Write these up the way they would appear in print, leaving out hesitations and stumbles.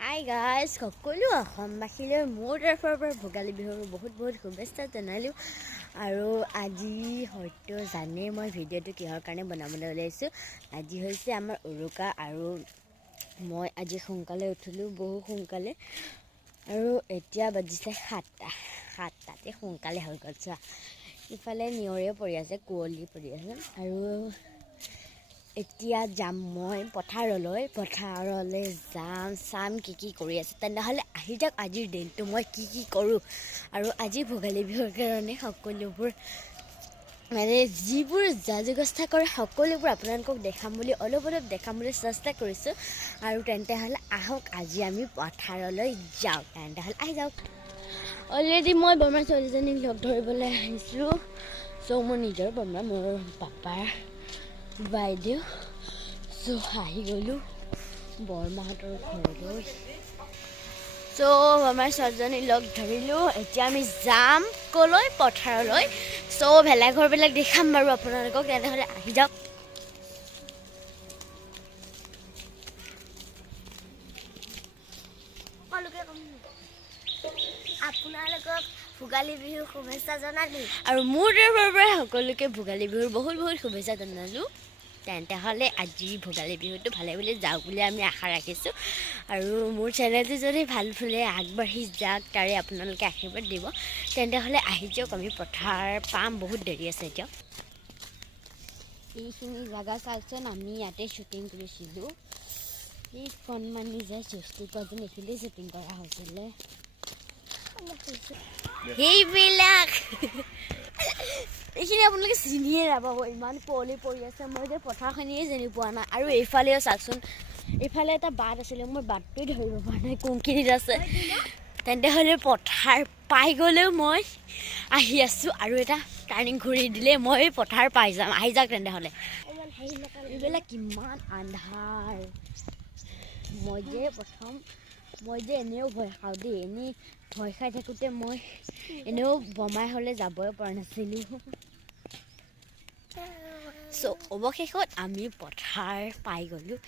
Hi guys, সকলো অসমবাসীলৈ মোৰ তৰফৰ পৰা ভোগালী বিহুৰ বহুত শুভেচ্ছা জনালোঁ আৰু আজি হয়তো জানে মই ভিডিঅ'টো কিহৰ কাৰণে বনাবলৈ ওলাইছোঁ। আজি হৈছে আমাৰ উৰুকা আৰু মই আজি সোনকালে উঠিলোঁ, বহু সোনকালে, আৰু এতিয়া বাজিছে 7টাতে সোনকালে হৈ গ'ল। চোৱা ইফালে নিয়ৰে পৰি আছে, কুঁৱলী পৰি আছে, আৰু এতিয়া যাম মই পথাৰলৈ যাম কি কৰি আছে। তেনেহ'লে আহি যাওক আজিৰ দিনটো মই কি কৰোঁ, আৰু আজি ভোগালী বিহুৰ কাৰণে সকলোবোৰ মানে যিবোৰ যা-যোগাৰ কৰে সকলোবোৰ আপোনালোকক অলপ দেখাম বুলি চেষ্টা কৰিছোঁ। আৰু তেন্তে হ'লে আহক আজি আমি পথাৰলৈ যাওঁ। তেন্তে হ'লে আহি যাওক। অলৰেডি মই বৰমাৰ ছোৱালীজনীক লগ ধৰিবলৈ আহিছোঁ। চ' মোৰ নিজৰ বৰমা, মোৰ পাপাৰ বাইদেউ। চ' আহি গ'লোঁ বৰমাহঁতৰ ঘৰলৈ। চ' আমাৰ ছোৱালীজনীক লগ ধৰিলোঁ। এতিয়া আমি যাম ক'লৈ? পথাৰলৈ। চ' ভেলাঘৰবিলাক দেখাম বাৰু আপোনালোকক। তেনেহ'লে আহি যাওক। আপোনালোকক ভোগালী বিহুৰ শুভেচ্ছা জনালোঁ, আৰু মোৰ তৰফৰ পৰা সকলোকে ভোগালী বিহুৰ বহুত শুভেচ্ছা জনালোঁ। তেন্তে হ'লে আজি ভোগালী বিহুটো ভালে বুলি যাওক বুলি আমি আশা ৰাখিছোঁ, আৰু মোৰ চেনেলটো যদি ভাল ফুলে আগবাঢ়ি যাওক, তাৰে আপোনালোকে আশীৰ্বাদ দিব। তেন্তে হ'লে আহি যাওক, আমি পথাৰ পাম, বহুত দেৰি আছে এতিয়া। এইখিনি জেগা চাওকচোন, আমি ইয়াতে শ্বুটিং কৰিছিলোঁ। এই কণমানি যে জ্যোতিকাজন এইখিনিতে শ্বুটিং কৰা হৈছিলে। সেইবিলাক এইখিনি আপোনালোকে চিনিয়ে নাপাব, ইমান কুঁৱলী পৰি আছে। মই যে পথাৰখিনিয়ে চিনি পোৱা নাই। আৰু এইফালেও চাওকচোন, এইফালে এটা বাট আছিলে, মই বাটটোৱে ধৰিব পৰা নাই কোনখিনিত আছে। তেন্তে হ'লে পথাৰ পাই গ'লেও মই আহি আছোঁ, আৰু এটা টাৰ্ণিং ঘূৰি দিলে মই পথাৰ পাই যাম। আহি যাওক তেন্তে হ'লে। এইবিলাক কিমান আন্ধাৰ। মই যে এনেও ভয় খাওঁ দেই। এনেই ভয় খাই থাকোঁতে মই এনেও বমাই হ'লে যাবই পৰা নাছিলোঁ। চ' অৱশেষত আমি পথাৰ পাই গ'লোঁ।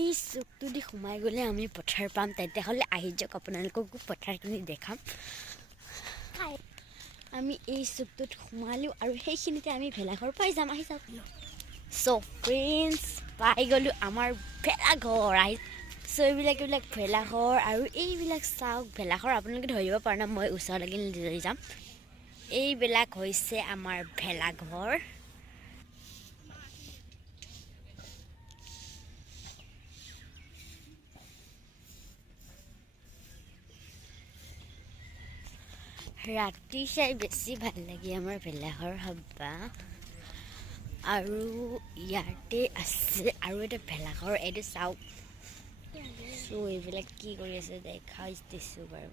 এই চুকটো দি সোমাই গ'লে আমি পথাৰ পাম। তেন্তে হ'লে আহি যাওক, আপোনালোককো পথাৰখিনি দেখাম। আমি এই চুকটোত সোমালোঁ, আৰু সেইখিনিতে আমি ভেলাঘৰ পাই যাম। আহি যাওক। চ' ফ্ৰেণ্ডছ, পাই গ'লোঁ আমাৰ ভেলাঘৰ। চ' এইবিলাক ভেলাঘৰ, আৰু এইবিলাক চাওক ভেলাঘৰ আপোনালোকে ধৰিব পৰা নাই, মই ওচৰলৈকে লৈ যাম। এইবিলাক হৈছে আমাৰ ভেলাঘৰ। ৰাতি চাই বেছি ভাল লাগে আমাৰ ভেলাঘৰ হবা। আৰু ইয়াতে আছে আৰু এটা ভেলাঘৰ, এইটো চাওক। চ' এইবিলাক কি কৰি আছে দেখাই দিছোঁ বাৰু।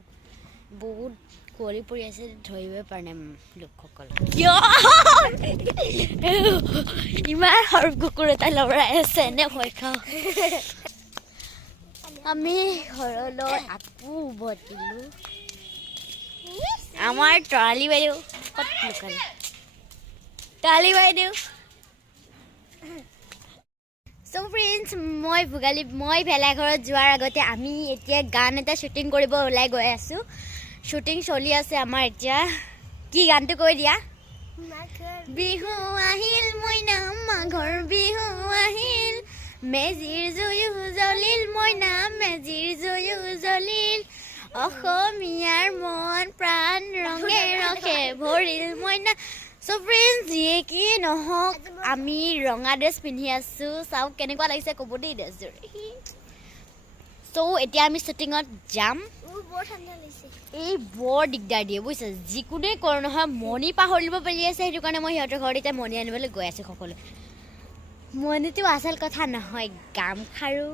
বহুত কুঁৱলী পৰি আছে, ধৰিবই পৰা নাই লোকসকল। কিয় ইমান সৰু কুকুৰ এটা লৰাই আছে, এনে ভয় খাওঁ। আমি ঘৰলৈ আকৌ উভতিলোঁ। আমাৰ তৰালি বাইদেউ ক'ত লুকালে? তৰালি বাইদেউ। চ' ফ্ৰেণ্ডছ, মই ভেলাঘৰত যোৱাৰ আগতে আমি এতিয়া গান এটা শ্বুটিং কৰিব ওলাই গৈ আছোঁ। শ্বুটিং চলি আছে আমাৰ এতিয়া। কি গানটো কৈ দিয়া? বিহু আহিল মইনা, মাঘৰ বিহু আহিল, মেজিৰ জুয়ো জ্বলিল মইনা, মেজিৰ জুয়ো জ্বলিল, অসমীয়াৰ মন প্ৰাণ ৰঙে ৰঙে ভৰিল মইনা। চ' ফ্ৰেণ্ডছ, যিয়ে কি নহওক আমি ৰঙা ড্ৰেছ পিন্ধি আছোঁ। চাওক কেনেকুৱা লাগিছে ক'ব দেই ড্ৰেছযোৰ। চ' এতিয়া আমি শ্বুটিঙত যাম। এই বৰ দিগদাৰ দিয়ে বুজিছে, যিকোনোৱে কৰোঁ নহয় মণি পাহৰিব পাৰি আছে। সেইটো কাৰণে মই সিহঁতৰ ঘৰত এতিয়া মণি আনিবলৈ গৈ আছোঁ। সকলোৱে মণিটো আচল কথা নহয়, গামখাৰু।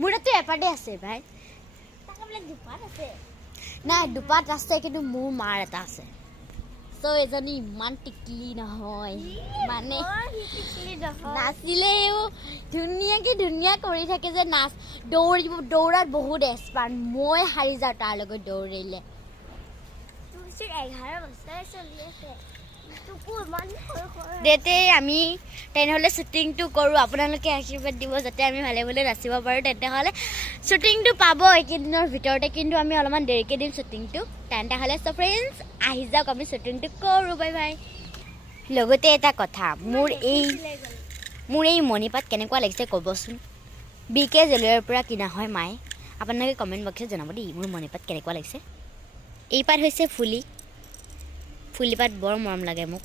মোৰ তাতো এপাতে আছে ভাই। নাই, দুপাত আছে, কিন্তু মোৰ মাৰ এটা আছে। চ' এজনী ইমান টিকলি নহয়, মানে নাচিলেও ধুনীয়া কৰি থাকে যে দৌৰাত বহুত এক্সপাৰ্ট। মই হাৰি যাওঁ তাৰ লগত দৌৰিলে। 11 বছৰ চলি আছে। দেতে আমি তেনেহ'লে শ্বুটিংটো কৰোঁ আপোনালোকে আশীৰ্বাদ দিব যাতে আমি ভালে ভালে নাচিব পাৰোঁ তেতিয়াহ'লে শ্বুটিংটো পাব এইকেইদিনৰ ভিতৰতে কিন্তু আমি অলপমান দেৰিকৈ দিম শ্বুটিংটো তেনেহ'লে চ' ফ্ৰেণ্ডছ আহি যাওক আমি শ্বুটিংটো কৰোঁ বাই বাই লগতে এটা কথা মোৰ এই মণিপাত কেনেকুৱা লাগিছে ক'বচোন বিকে জুৱেলাৰীৰ পৰা কিনা হয় মায়ে আপোনালোকে কমেণ্ট বক্সত জনাব দেই মোৰ মণিপাত কেনেকুৱা লাগিছে এই পাত হৈছে ফুলি পাত বৰ মৰম লাগে মোক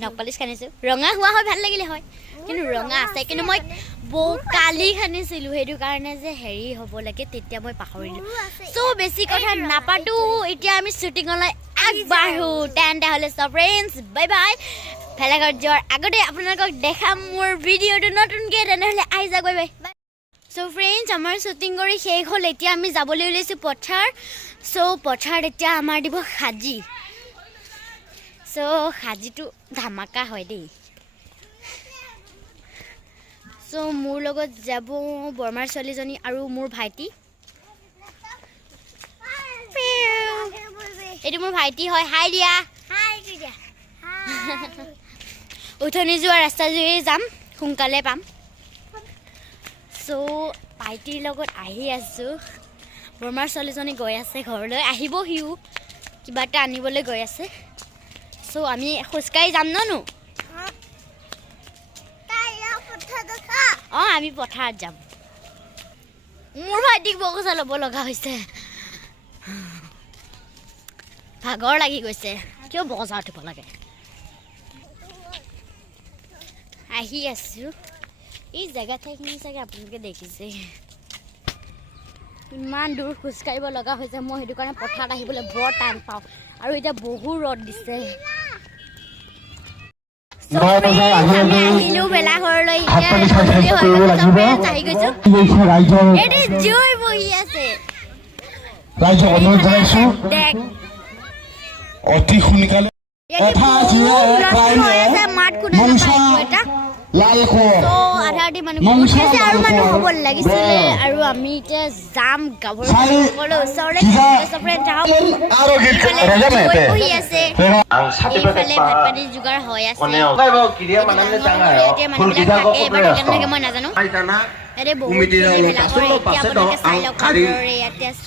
নকপালিচ খানিছোঁ ৰঙা হোৱা হয় ভাল লাগিলে হয় কিন্তু ৰঙা আছে কিন্তু মই কালি খানিছিলোঁ সেইটো কাৰণে যে হেৰি হ'ব লাগে তেতিয়া মই পাহৰিলোঁ চ' বেছি কথা নাপাতোঁ এতিয়া আমি শ্বুটিঙলৈ আগবাঢ়োঁ তেনেহ'লে চ' ফ্ৰেণ্ডছ বাই বাই ভেলাঘৰত যোৱাৰ আগতে আপোনালোকক দেখাম মোৰ ভিডিঅ'টো নতুনকৈ তেনেহ'লে আহি যাওক বাই বাই চ' ফ্ৰেণ্ডছ আমাৰ শ্বুটিং কৰি শেষ হ'ল এতিয়া আমি যাবলৈ ওলাইছোঁ পথাৰ চ' পথাৰত এতিয়া আমাৰ দিব সাজি চ' সাজিটো ধামাকা হয় দেই চ' মোৰ লগত যাব বৰমাৰ ছোৱালীজনী আৰু মোৰ ভাইটি এইটো মোৰ ভাইটি হয় হাই দিয়া উঠনি যোৱা ৰাস্তাযোৰে যাম সোনকালে পাম চ' ভাইটিৰ লগত আহি আছোঁ বৰমাৰ ছোৱালীজনী গৈ আছে ঘৰলৈ আহিব সিও কিবা এটা আনিবলৈ গৈ আছে চ' আমি খোজকাঢ়ি যাম ননো অঁ আমি পথাৰত যাম মোৰ ভাইটিক বগচা ল'ব লগা হৈছে ভাগৰ লাগি গৈছে কিয় বগচা উঠিব লাগে আহি আছোঁ এই জেগা ঠাইখিনি চাগে আপোনালোকে দেখিছে ইমান দূৰ খোজকাঢ়িব লগা হৈছে মই সেইটো কাৰণে পথাৰত আহিবলৈ বৰ টান পাওঁ আৰু এতিয়া বহু ৰ'দ দিছে আহিলোঁ ভেলাঘৰলৈ আহি গৈছোঁ জুই বহি আছে অতি সোনকালে মাত কোনে এটা আধাৰটি মানুহ উঠিছে আৰু মানুহ হ'ব লাগিছিলে আৰু আমি এতিয়া যাম গাভৰুসকলৰ ওচৰলৈ বহি আছে এইফালে ভাত পানী যোগাৰ হৈ আছে এতিয়া মানুহবিলাক থাকে এবাৰ থাকে মই নাজানো ইয়াতে বহুত ভেলাঘৰ এতিয়া আপোনালোকে চাই লওক ইয়াতে আছে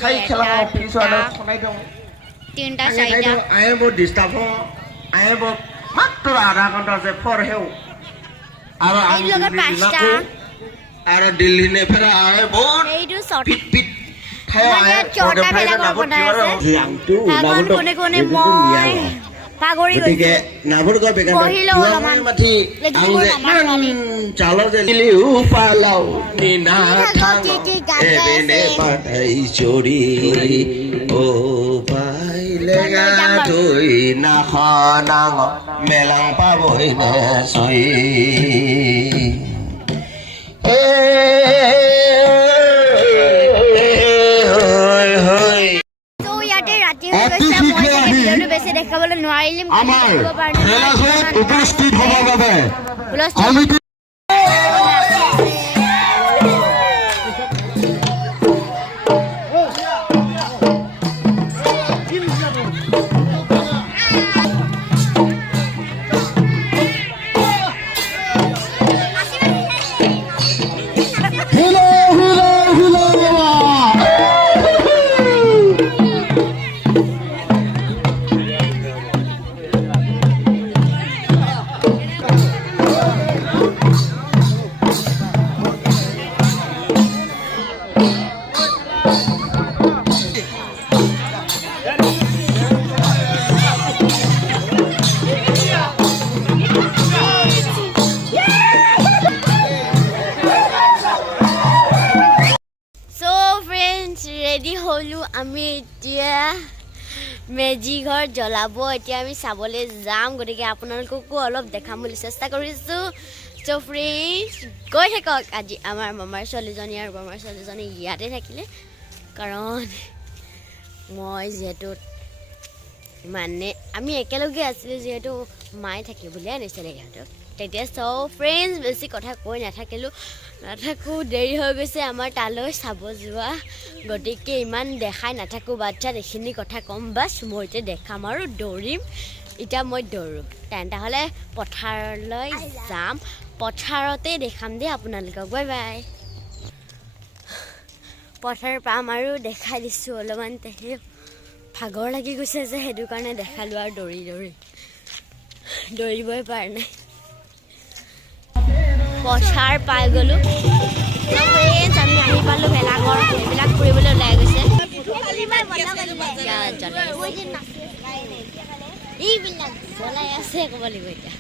তিনিটা চাৰিটা মাত্ৰ আধা ঘণ্টা আছে ফৰ হেও আৰু দিল্লী নে ফেৰা আহে বহুত পিট পিট মেলাং পাবই নে চই বেছি দেখাবলৈ নোৱাৰিম উপস্থিত হ'বৰ বাবে ৰেডি হ'লোঁ আমি এতিয়া মেজি ঘৰ জ্বলাব এতিয়া আমি চাবলৈ যাম গতিকে আপোনালোককো অলপ দেখাম বুলি চেষ্টা কৰিছোঁ চ' ফ্ৰেণ্ডছ গৈ থাকক আজি আমাৰ মামাৰ ছোৱালীজনী আৰু বৰমাৰ ছোৱালীজনী ইয়াতে থাকিলে কাৰণ মই যিহেতু মানে আমি একেলগে আছিলোঁ যিহেতু মায়ে থাকি বুলিয়ে আনিছিলে সিহঁতক তেতিয়া চ' ফ্ৰেণ্ডছ বেছি কথা কৈ নাথাকোঁ দেৰি হৈ গৈছে আমাৰ তালৈ চাব যোৱা গতিকে ইমান দেখাই নাথাকোঁ বাচ্ছাত এইখিনি কথা ক'ম বাছ মই এতিয়া দেখাম আৰু দৌৰিম এতিয়া মই দৌৰোঁ তেন্তে হ'লে পথাৰলৈ যাম পথাৰতে দেখাম দেই আপোনালোকক বাই বাই পথাৰ পাম আৰু দেখাই দিছোঁ অলপমান তেহে ভাগৰ লাগি গৈছে যে সেইটো কাৰণে দেখালোঁ আৰু দৌৰি দৌৰিবই পৰা নাই পথাৰ পাই গ'লোঁ আমি আহি পালোঁ ভেলাঘৰ এইবিলাক ফুৰিবলৈ ওলাই গৈছে এইবিলাক জ্বলাই আছে ক'ব লাগিব এতিয়া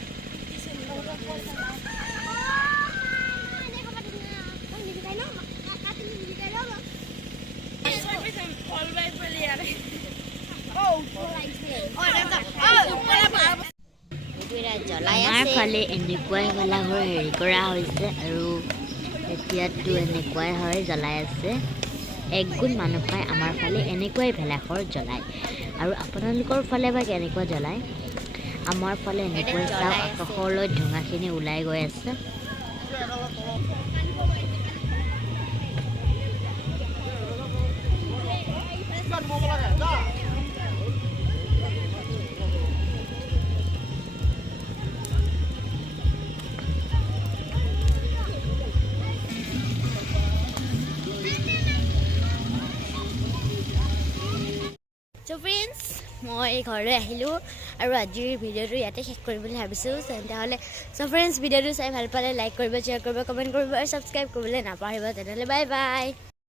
আমাৰ ফালে এনেকুৱাই ভেলাঘৰ হেৰি কৰা হৈছে আৰু এতিয়াতো এনেকুৱাই হয় জ্বলাই আছে একগুণ মানুহে আমাৰ ফালে এনেকুৱাই ভেলাঘৰ জ্বলায় আৰু আপোনালোকৰ ফালে বা কেনেকুৱা জ্বলায় আমাৰ ফালে এনেকৈ চাওঁ আকাশলৈ ধোঁৱাখিনি ওলাই গৈ আছে So friends, মই ঘৰলৈ আহিলোঁ আৰু আজিৰ ভিডিঅ'টো ইয়াতে শেষ কৰিবলৈ ভাবিছোঁ তেতিয়াহ'লে so friends ভিডিঅ'টো চাই ভাল পালে লাইক কৰিব শ্বেয়াৰ কৰিব কমেণ্ট কৰিব আৰু ছাবস্ক্ৰাইব কৰিবলৈ নাপাহৰিব তেনেহ'লে বাই বাই